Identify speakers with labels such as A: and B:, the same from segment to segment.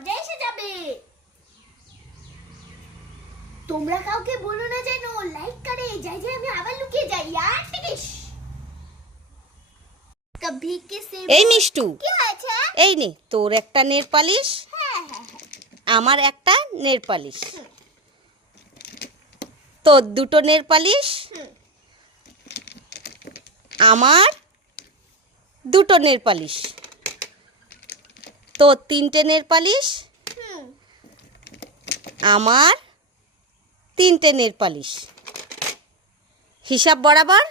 A: মজা এসে যাবে। তোমরা কাউকে বলো না যেন লাইক করে যাই আমি আবার লুকিয়ে যাই কবি কিসে
B: এই মিষ্টু।
A: কি হয়েছে?
B: এই নে তোর একটা নেল
A: হ্যাঁ, হ্যাঁ, হ্যাঁ।
B: আমার একটা নেল তোর দুটো নেল আমার দুটো নেল তোর তিনটে নেল পালিশ? আমার তিনটে নেল পালিশ। হিসাব বরাবর?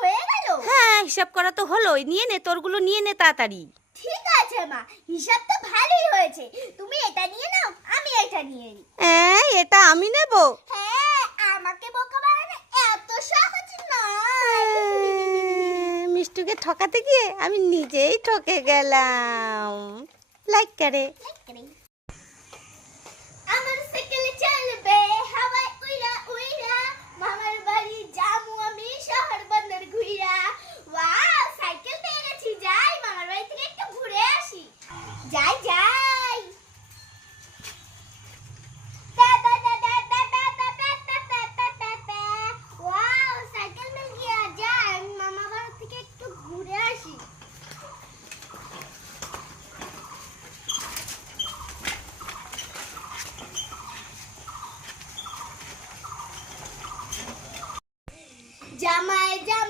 A: হয়ে
B: হ্যাঁ হিসাব করা তো হলোই। নিয়ে নে তোরগুলো নিয়ে নে তাড়াতাড়ি।
A: ঠিক আছে মা। হিসাব তো ভালোই হয়েছে। তুমি এটা নিয়ে নাও আমি এটা নিয়ে নিই।
B: হ্যাঁ এটা আমি নেব।
A: হ্যাঁ আমাকে বোকা
B: মিষ্টুকে ঠকাতে গিয়ে আমি নিজেই ঠকে গেলাম। লাইক করে।
A: আমার সাইকেলে Jamaica.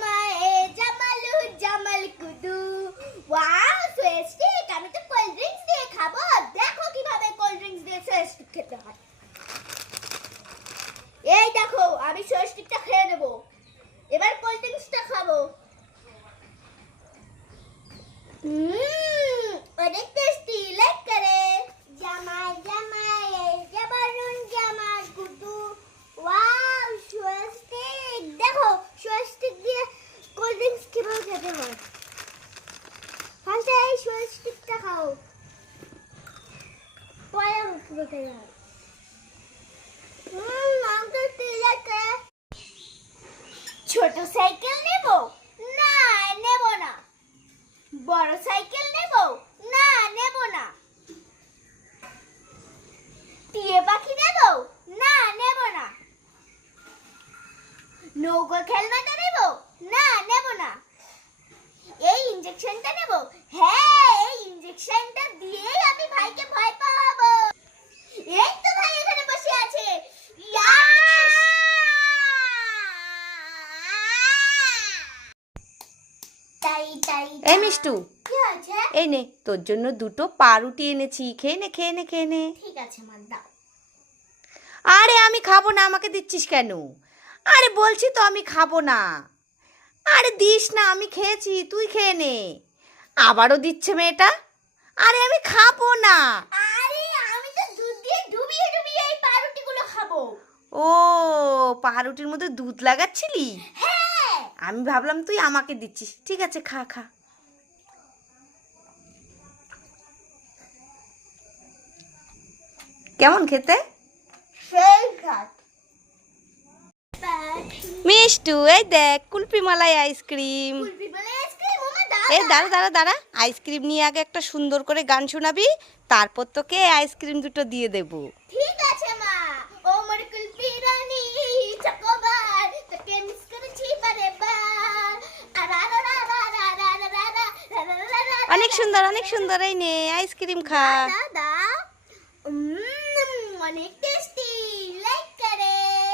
A: ছোট সাইকেল নেব? না নেব না। বড় সাইকেল নেব? না নেব না। টিয়ে পাখি নেব? না নেব না। নৌকো খেলনাটা নেব না নেব না এই ইনজেকশনটা নেব হ্যাঁ এই ইনজেকশনটা দিয়েই আমি ভাইকে ভয় পাবো এই তো ভাই এখানে বসে আছে ইয়া! তাই তাই
B: এই মিষ্টু
A: কি হয়েছে?
B: এই নে তোর জন্য দুটো পাউরুটি এনেছি। খেয়ে নে খেয়ে নে খেয়ে নে।
A: ঠিক আছে মা দাও।
B: আরে আমি খাব না আমাকে দিচ্ছিস কেন? আরে বলছি তো আমি খাব না। আরে দিস না আমি খেয়েছি তুই খেয়ে নে। আবারও দিচ্ছে মেয়েটা? আরে আমি খাব না।
A: আরে আমি তো দুধ দিয়ে ডুবিয়ে ডুবিয়ে এই পাউরুটিগুলো খাব।
B: ও পাউরুটির মধ্যে দুধ লাগাচ্ছিলি?
A: হ্যাঁ
B: আমি ভাবলাম তুই আমাকে দিচ্ছিস। ঠিক আছে খা খা। কেমন খেতে? মিষ্টু এই দেখ কুলপি মালাই আইসক্রিম। এই দাঁড়া দাঁড়া দাঁড়া। আইসক্রিম নিয়ে আগে একটা সুন্দর করে গান শোনাবি তারপর তোকে আইসক্রিম দুটো দিয়ে দেবো। অনেক সুন্দর অনেক সুন্দর এই নে আইসক্রিম খা।
A: দাদা উম, অনেক টেস্টি